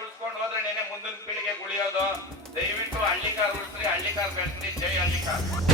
ಉಳಿಸ್ಕೊಂಡು ಹೋದ್ರೆ ನೆನೆ ಮುಂದಿನ ಪೀಳಿಗೆ ಉಳಿಯೋದು? ದಯವಿಟ್ಟು ಹಳ್ಳಿಕಾರ್ ಉಳಿಸ್ರಿ ಹಳ್ಳಿಕಾರ್ ಬೆಳೆಸ್ರಿ ಜೈ ಹಳ್ಳಿಕಾರ್.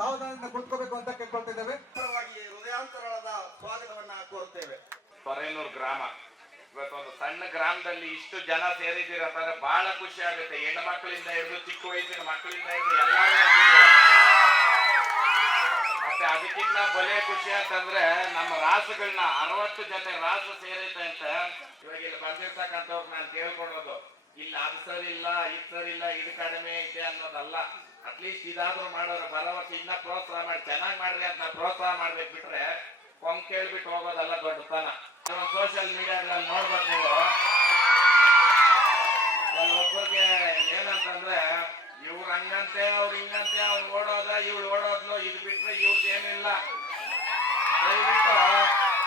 ಸಾವಧಾನದಿಂದ ಕೂತ್ಕೋಬೇಕು ಅಂತ ಕೇಳ್ಕೊಳ್ತಿದ್ದೇವೆ ಪರವಾಗಿ ಹೃದಯಾಂತರಾಳದ ಸ್ವಾಗತವನ್ನ ಕೋರ್ತೇವೆ ತೊರೇನೂರು ಗ್ರಾಮ. ಇವತ್ತೊಂದು ಸಣ್ಣ ಗ್ರಾಮದಲ್ಲಿ ಇಷ್ಟು ಜನ ಸೇರಿದ್ದೀರತ್ತಂದ್ರೆ ಬಹಳ ಖುಷಿ ಆಗುತ್ತೆ. ಹೆಣ್ಣು ಮಕ್ಕಳಿಂದ ಹಿಡಿದು ಚಿಕ್ಕ ವಯಸ್ಸಿನ ಮಕ್ಕಳಿಂದ ಹಿಡಿದು ಎಲ್ಲರೂ ಬಂದಿದ್ದೀರ. ಮತ್ತೆ ಅದಕ್ಕಿಂತ ಬಲೆ ಖುಷಿ ಅಂತಂದ್ರೆ ನಮ್ಮ ರಾಸುಗಳನ್ನ ಅರವತ್ತು ಜೊತೆ ರಾಸು ಸೇರೈತೆ ಅಂತ ಇವಾಗ ಇಲ್ಲಿ ಬಂದಿರ್ತಕ್ಕಂಥವ್ರು ನಾನು ಕೇಳ್ಕೊಳೋದು ಇಲ್ಲ, ಅದು ಇಲ್ಲ, ಇದು ಇದು ಕಡಿಮೆ ಇದೆ ಅನ್ನೋದಲ್ಲ. ಅಟ್ಲೀಸ್ಟ್ ಇದಾದ್ರೂ ಮಾಡೋರು ಬರೋ ವರ್ಷ ಇನ್ನ ಪ್ರೋತ್ಸಾಹ ಮಾಡಿ, ಚೆನ್ನಾಗಿ ಮಾಡ್ರಿ ಅಂತ ಪ್ರೋತ್ಸಾಹ ಮಾಡ್ಬೇಕು ಬಿಟ್ರೆ ಕೊಂಕ್ ಕೇಳ್ಬಿಟ್ಟು ಹೋಗೋದಲ್ಲ ದೊಡ್ಡತನ. ಸೋಷಿಯಲ್ ಮೀಡಿಯಾಗಳಲ್ಲಿ ನೋಡ್ಬೇಕು ನೀವು. ಒಬ್ಬರಿಗೆ ಏನಂತಂದ್ರೆ, ಇವ್ರು ಹಂಗಂತೆ, ಅವ್ರು ಹಿಂಗಂತೆ ಅವ್ನು ಓಡೋದ, ಇವ್ಳು ಓಡೋದ್ಲು, ಇದು ಬಿಟ್ರೆ ಇವ್ರದ್ದು ಏನಿಲ್ಲ. ದಯವಿಟ್ಟು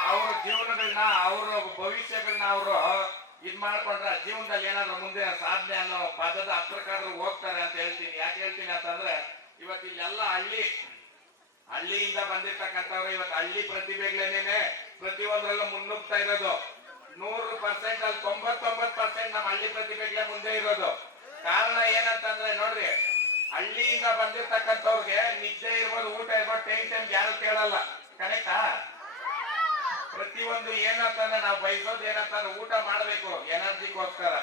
ಅವ್ರ ಜೀವನಗಳನ್ನ ಅವ್ರ ಭವಿಷ್ಯಗಳನ್ನ ಅವರು ಇದ್ ಮಾಡ್ಕೊಂಡ್ರೆ ಜೀವನದಲ್ಲಿ ಏನಾದ್ರು ಮುಂದೆ ಸಾಧನೆ ಅನ್ನೋ ಪದದ ಹತ್ರಕ್ಕಾದ್ರೂ ಹೋಗ್ತಾರೆ ಅಂತ ಹೇಳ್ತೀನಿ. ಯಾಕೆ ಹೇಳ್ತೀನಿ ಅಂತಂದ್ರೆ, ಇವತ್ತು ಇಲ್ಲೆಲ್ಲ ಹಳ್ಳಿ. ಹಳ್ಳಿಯಿಂದ ಬಂದಿರ್ತಕ್ಕಂಥವ್ರು ಇವತ್ತು ಹಳ್ಳಿ ಪ್ರತಿಭೆಗಳೇನೇನೆ ಪ್ರತಿಯೊಂದರಲ್ಲೂ ಮುನ್ನುಗ್ತಾ ಇರೋದು. ನೂರು ಪರ್ಸೆಂಟ್ ಅಲ್ಲಿ ತೊಂಬತ್ತೊಂಬತ್ತು ಪರ್ಸೆಂಟ್ ನಮ್ಮ ಹಳ್ಳಿ ಪ್ರತಿಭೆಗಳೇ ಮುಂದೆ ಇರೋದು. ಕಾರಣ ಏನಂತಂದ್ರೆ ನೋಡ್ರಿ, ಹಳ್ಳಿಯಿಂದ ಬಂದಿರ್ತಕ್ಕಂಥವ್ರಿಗೆ ನಿದ್ದೆ ಇರ್ಬೋದು, ಊಟ ಇರ್ಬೋದು ಟೈಮ್ ಟೈಮ್ ಯಾರು ಕೇಳಲ್ಲ. ಕರೆಕ್ಟಾ ಪ್ರತಿಯೊಂದು ಏನಂತಂದ್ರೆ ನಾವು ಬಯಸೋದು ಏನಂತಂದ್ರೆ ಊಟ ಮಾಡಬೇಕು, ಎನರ್ಜಿಗೋಸ್ಕರ.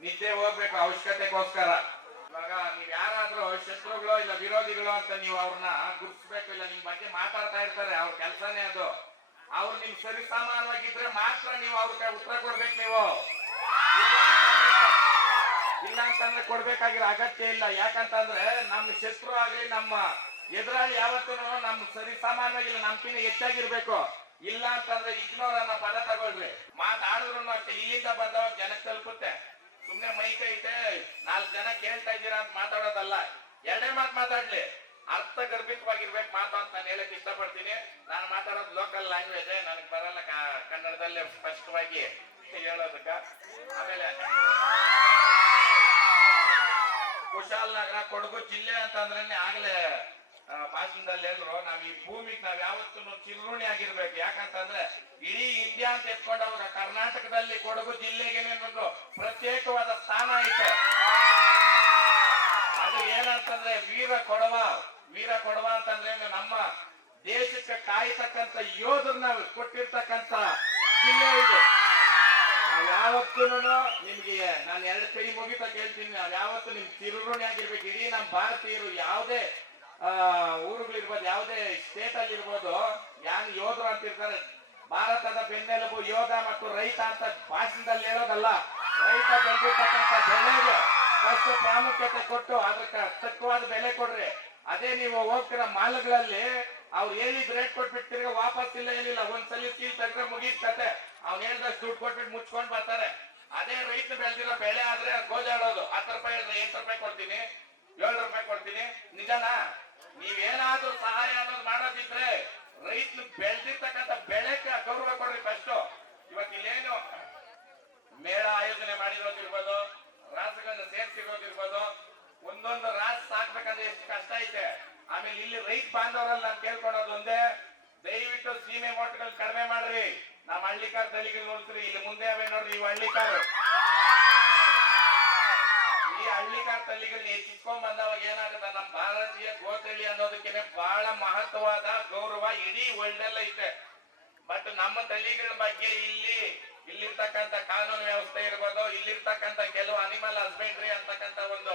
ನಿದ್ದೆ ಹೋಗ್ಬೇಕು, ಅವಶ್ಯಕತೆಗೋಸ್ಕರ. ಇವಾಗ ನೀವ್ ಯಾರಾದ್ರೂ ಶತ್ರುಗಳು ಇಲ್ಲ ವಿರೋಧಿಗಳು ಅಂತ ನೀವು ಅವ್ರನ್ನ ಗುರುತಿಸ್ಬೇಕು ಇಲ್ಲ ನಿಮ್ ಬಗ್ಗೆ ಮಾತಾಡ್ತಾ ಇರ್ತಾರೆ, ಅವ್ರ ಕೆಲಸನೇ ಅದು. ಅವ್ರು ನಿಮ್ ಸರಿ ಸಮಾನವಾಗಿದ್ರೆ ಮಾತ್ರ ನೀವು ಕೈ ಉತ್ತರ ಕೊಡ್ಬೇಕು ನೀವು. ಇಲ್ಲ ಅಂತಂದ್ರೆ- ಕೊಡ್ಬೇಕಾಗಿರೋ ಅಗತ್ಯ ಇಲ್ಲ. ಯಾಕಂತಂದ್ರೆ ನಮ್ಮ ಶತ್ರು ಆಗ್ಲಿ, ನಮ್ಮ ಎದುರಾಗಿ ಯಾವತ್ತೂ ನಮ್ ಸರಿ ಸಾಮಾನ್ಯವಾಗಿಲ್ಲ ನಮ್ಕಿನ್ನ ಹೆಚ್ಚಾಗಿರ್ಬೇಕು. ಇಲ್ಲ ಅಂತಂದ್ರೆ ಇಗ್ನೋರ್ ಅನ್ನೋ ಪದ ತಗೊಳ್ರಿ. ಮಾತಾಡಿದ್ರು ಅಷ್ಟೇ. ಇಲ್ಲಿಂದ ಬಂದವಾಗ ಜನಕ್ಕೆ ತಲುಪುತ್ತೆ. ಸುಮ್ನೆ ಮೈ ಕೈತೆ ನಾಲ್ಕು ಜನ ಕೇಳ್ತಾ ಇದ್ದೀರಾ ಅಂತ ಮಾತಾಡೋದಲ್ಲ. ಎರಡೇ ಮಾತು ಮಾತಾಡ್ಲಿ. ಅರ್ಥ ಗರ್ಭಿತವಾಗಿರ್ಬೇಕು ಮಾತು ಅಂತ ನಾನು ಹೇಳಕ್ ಇಷ್ಟಪಡ್ತೀನಿ. ನಾನು ಮಾತಾಡೋದು ಲೋಕಲ್ ಲ್ಯಾಂಗ್ವೇಜ್ ನನಗೆ ಬರಲ್ಲ ಕನ್ನಡದಲ್ಲಿ ಸ್ಪಷ್ಟವಾಗಿ ಹೇಳೋದಕ್ಕ. ಆಮೇಲೆ ಕುಶಾಲ್ ನಗರ ಕೊಡಗು ಜಿಲ್ಲೆ ಅಂತಂದ್ರೆ ಆಗ್ಲೇ ಭಾಷಣದಲ್ಲಿ ಹೇಳಿದ್ರು, ನಾವ್ ಈ ಭೂಮಿಗೆ ನಾವ್ ಯಾವತ್ತೂ ಚಿರುಣಿ ಆಗಿರ್ಬೇಕು. ಯಾಕಂತಂದ್ರೆ ಇಡೀ ಇಂಡಿಯಾ ಅಂತ ಎತ್ಕೊಂಡವ್ರ ಕರ್ನಾಟಕದಲ್ಲಿ ಕೊಡಗು ಜಿಲ್ಲೆಗೆ ಒಂದು ಪ್ರತ್ಯೇಕವಾದ ಸ್ಥಾನ ಐತೆ. ಅದು ಏನಂತಂದ್ರೆ ವೀರ ಕೊಡವ. ವೀರ ಕೊಡವ ಅಂತಂದ್ರೆ ನಮ್ಮ ದೇಶಕ್ಕೆ ಕಾಯ್ತಕ್ಕಂತ ನಾವು ಕೊಟ್ಟಿರ್ತಕ್ಕಂತ ಜಿಲ್ಲೆ ಇದು. ಯಾವತ್ತೂ ನಿಮ್ಗೆ, ನಾನು ಎರಡು ಕೈ ಮುಗಿತ ಕೇಳ್ತೀನಿ ಯಾವತ್ತು ನಿಮ್ ತಿರುಣಿ ಆಗಿರ್ಬೇಕು. ಇಡೀ ನಮ್ಮ ಭಾರತೀಯರು ಯಾವುದೇ ಊರುಗಳಿರ್ಬೋದು ಯಾವುದೇ ಸ್ಟೇಟ್ ಅಲ್ಲಿ ಇರ್ಬೋದು ಯಾನ್ ಯೋಧರು ಅಂತಿರ್ತಾರೆ ಭಾರತದ ಬೆನ್ನೆಲುಬು ಯೋಧ ಮತ್ತು ರೈತ ಅಂತ ಭಾಷಣದಲ್ಲಿ ಹೇಳೋದಲ್ಲ, ರೈತ ಬೆಳೆದಿರ್ತಕ್ಕಂಥ ಬೆಳೆಗೆ ಫಸ್ಟ್ ಪ್ರಾಮುಖ್ಯತೆ ಕೊಟ್ಟು ಅದಕ್ಕೆ ತಕ್ಕವಾದ ಬೆಲೆ ಕೊಡ್ರಿ. ಅದೇ ನೀವು ಹೋಗ್ತಿರೋ ಮಾಲ್ಗಳಲ್ಲಿ, ಅವ್ರು ಹೇಳಿದ್ ರೇಟ್ ಕೊಟ್ಬಿಟ್ಟು ವಾಪಸ್ ಇಲ್ಲ, ಏನಿಲ್ಲ, ಒಂದ್ಸಲ ಸೀಲ್ ತೆಗ್ದ್ರೆ ಮುಗಿದ ಕತೆ. ಅವ್ನು ಹೇಳ್ದಷ್ಟು ದುಡ್ಡು ಕೊಟ್ಬಿಟ್ಟು ಮುಚ್ಕೊಂಡ್ ಬರ್ತಾರೆ. ಅದೇ ರೈತ ಬೆಳೆದಿರೋ ಬೆಳೆ ಆದ್ರೆ ಗೋಜಾಡೋದು. ಹತ್ತು ರೂಪಾಯಿ ಎಂಟು ರೂಪಾಯಿ ಕೊಡ್ತೀನಿ, ಏಳು ರೂಪಾಯಿ ಕೊಡ್ತೀನಿ. ನಿಜನಾ? ನೀವೇನಾದ್ರೂ ಸಹಾಯ ಅನ್ನೋದು ಮಾಡೋದಿದ್ರೆ ರೈತನು ಬೆಳೆದಿರ್ತಕ್ಕಂಥ ಬೆಳೆಗೆ ಗೌರವ ಕೊಡ್ರಿ ಫಸ್ಟ್ ಇವತ್ತು ಇಲ್ಲೇನು ಮೇಳ ಆಯೋಜನೆ ಮಾಡಿರೋದಿರ್ಬೋದು ರಾಸುಗಳನ್ನ ಸೇರ್ಸಿರೋದಿರ್ಬೋದು, ಒಂದೊಂದು ರಾಸ್ ಸಾಕ್ಬೇಕಂದ್ರೆ ಎಷ್ಟು ಕಷ್ಟ ಐತೆ. ಆಮೇಲೆ ಇಲ್ಲಿ ರೈತ ಬಾಂಧವರಲ್ಲಿ ನಾನು ಕೇಳ್ಕೊಳೋದು ಒಂದೇ. ದಯವಿಟ್ಟು ಸೀಮೆ ಮೋಟ್ಗಳು ಕಡಿಮೆ ಮಾಡ್ರಿ. ನಮ್ಮ ಹಳ್ಳಿಕಾರ ತಲೆಗೆ ನೋಡ್ತೀರಿ, ಇಲ್ಲಿ ಮುಂದೆ ಅವೇ ನೋಡ್ರಿ, ಇವು ಹಳ್ಳಿಕಾರು. ತಳಿಗಳನ್ನ ಹೆಚ್ಚಿಸ್ಕೊಂಡ್ ಬಂದವಾಗ ಏನಾಗುತ್ತೆ ನಮ್ಮ ಭಾರತೀಯ ಗೋತಳಿ ಅನ್ನೋದಕ್ಕೆ ಬಹಳ ಮಹತ್ವವಾದ ಗೌರವ ಇಡೀ ವರ್ಲ್ಡ್ ಎಲ್ಲ ಐತೆ. ಬಟ್ ನಮ್ಮ ತಳಿಗಳ ಬಗ್ಗೆ ಇಲ್ಲಿ ಇಲ್ಲಿರ್ತಕ್ಕಂತ ಕಾನೂನು ವ್ಯವಸ್ಥೆ ಇರ್ಬೋದು ಇಲ್ಲಿರ್ತಕ್ಕಂತ ಕೆಲವು ಅನಿಮಲ್ ಹಸ್ಬೆಂಡ್ರಿ ಅಂತಕ್ಕಂತ ಒಂದು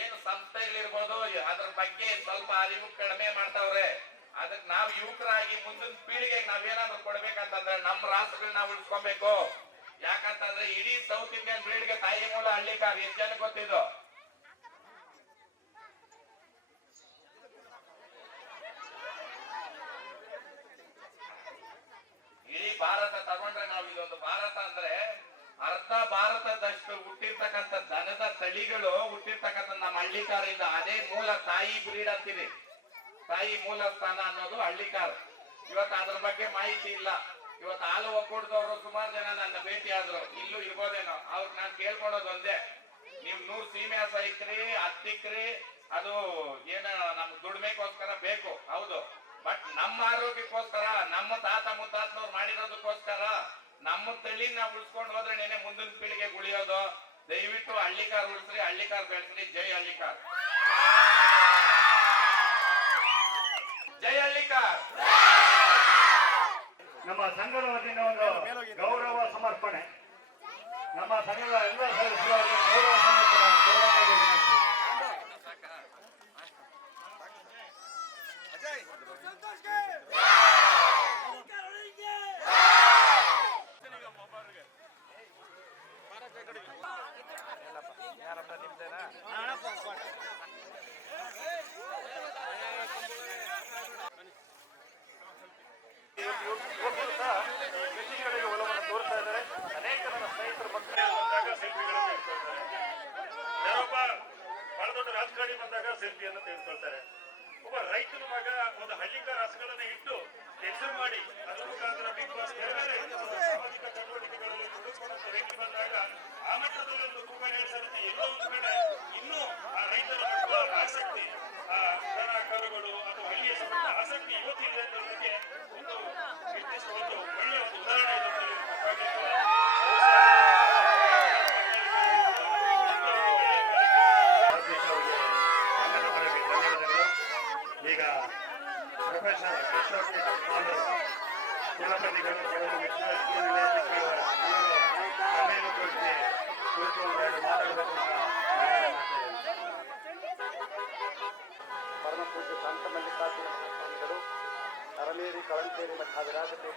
ಏನು ಸಂಸ್ಥೆಗಳಿರ್ಬೋದು, ಅದ್ರ ಬಗ್ಗೆ ಸ್ವಲ್ಪ ಅರಿವು ಕಡಿಮೆ ಮಾಡ್ತಾವ್ರೆ. ಅದಕ್ಕೆ ನಾವು ಯುವಕರಾಗಿ ಮುಂದಿನ ಪೀಳಿಗೆಗೆ ನಾವೇನಾದ್ರೂ ಕೊಡ್ಬೇಕಂತಂದ್ರೆ ನಮ್ಮ ರಾಷ್ಟ್ರಗಳನ್ನ ಉಳಿಸ್ಕೊಬೇಕು. ಯಾಕಂತಂದ್ರೆ ಇಡೀ ಸೌತ್ ಇಂಡಿಯನ್ ಬ್ರೀಡ್ಗೆ ತಾಯಿ ಮೂಲ ಹಳ್ಳಿಕಾರ ಎಷ್ಟು ಜನ ಗೊತ್ತಿದ್ದು ಇಡೀ ಭಾರತ ತಗೊಂಡ್ರೆ ನಾವು ಇದೊಂದು ಭಾರತ ಅಂದ್ರೆ ಅರ್ಧ ಭಾರತದಷ್ಟು ಹುಟ್ಟಿರ್ತಕ್ಕಂಥ ದನದ ತಳಿಗಳು ಹುಟ್ಟಿರ್ತಕ್ಕಂಥ ನಮ್ಮ ಹಳ್ಳಿಕಾರಿಂದ ಅದೇ ಮೂಲ ತಾಯಿ ಬ್ರೀಡ್ ಅಂತೀವಿ. ತಾಯಿ ಮೂಲ ಸ್ಥಾನ ಅನ್ನೋದು ಹಳ್ಳಿಕಾರ. ಇವತ್ತು ಅದ್ರ ಬಗ್ಗೆ ಮಾಹಿತಿ ಇಲ್ಲ. ಇವತ್ತು ಹಾಲು ಒಕ್ಕೂಟದವರು ಸುಮಾರು ಜನ ನನ್ನ ಭೇಟಿ ಆದ್ರು. ಇಲ್ಲೂ ಇರ್ಬೋದೇನೋ. ಅವ್ರು ನಾನು ಕೇಳ್ಕೊಳೋದು ಒಂದೇ. ನೀವ್ ನೂರ್ ಸೀಮೆ ಸೈಕ್ರಿ ಹತ್ತಿಕ್ರಿ ಅದು ಏನ ನಮ್ ದುಡ್ಮೆಗೋಸ್ಕರ ಬೇಕು. ಹೌದು. ಬಟ್ ನಮ್ಮ ಆರೋಗ್ಯಕ್ಕೋಸ್ಕರ, ನಮ್ಮ ತಾತ ಮುತ್ತಾತನವ್ರು ಮಾಡಿರೋದಕ್ಕೋಸ್ಕರ ನಮ್ಮ ತಳಿ ನಾವು ಉಳಿಸ್ಕೊಂಡು ಹೋದ್ರೆ ನೆನೆ ಮುಂದಿನ ಪೀಳಿಗೆ ಉಳಿಯೋದು. ದಯವಿಟ್ಟು ಹಳ್ಳಿಕಾರ್ ಉಳಿಸ್ರಿ, ಹಳ್ಳಿಕಾರ್ ಬೆಳೆಸ್ರಿ. ಜೈ ಹಳ್ಳಿಕಾರ್. ಜೈ ಹಳ್ಳಿಕಾರ್. ನಮ್ಮ ಸಂಘದ ವತಿಯಿಂದ ಒಂದು ಗೌರವ ಸಮರ್ಪಣೆ. ನಮ್ಮ ಸಂಘದ ಎಲ್ಲ ಸದಸ್ಯರಿಗೆ ಗೌರವ ಸಮರ್ಪಣೆ ಕೊಡಬೇಕಾಗಿ ವಿನಂತಿ. ಸಹ ಒಲವನ್ನು ತೋರ್ತಾ ಇದ್ದಾರೆ ಅನೇಕ ಬಂದಾಗ ಸೆಲ್ಫಿಗಳನ್ನು ರಾಜಕಾರಣಿ ಬಂದಾಗ ಸೆಲ್ಫಿಯನ್ನು ತೆಗೆದುಕೊಳ್ತಾರೆ ಒಬ್ಬ ರೈತನ ಮಗ ಒಂದು ಹಳ್ಳಿಕಾರ ಹಸುಗಳನ್ನು ಇಟ್ಟು ಮಾಡಿ ಅದ್ರ ಮುಖಾಂತರ ಬಿಗ್ ಬಾಸ್ ಬೇರೆ ಸಾಮಾಜಿಕ ಚಟುವಟಿಕೆಗಳಲ್ಲಿ ತೊಡಗಿಸಿಕೊಂಡಂತ ಬಂದಾಗ ಆ ಮಟ್ಟದಲ್ಲಿ ಒಂದು ಕೂಗಣೆ Gracias.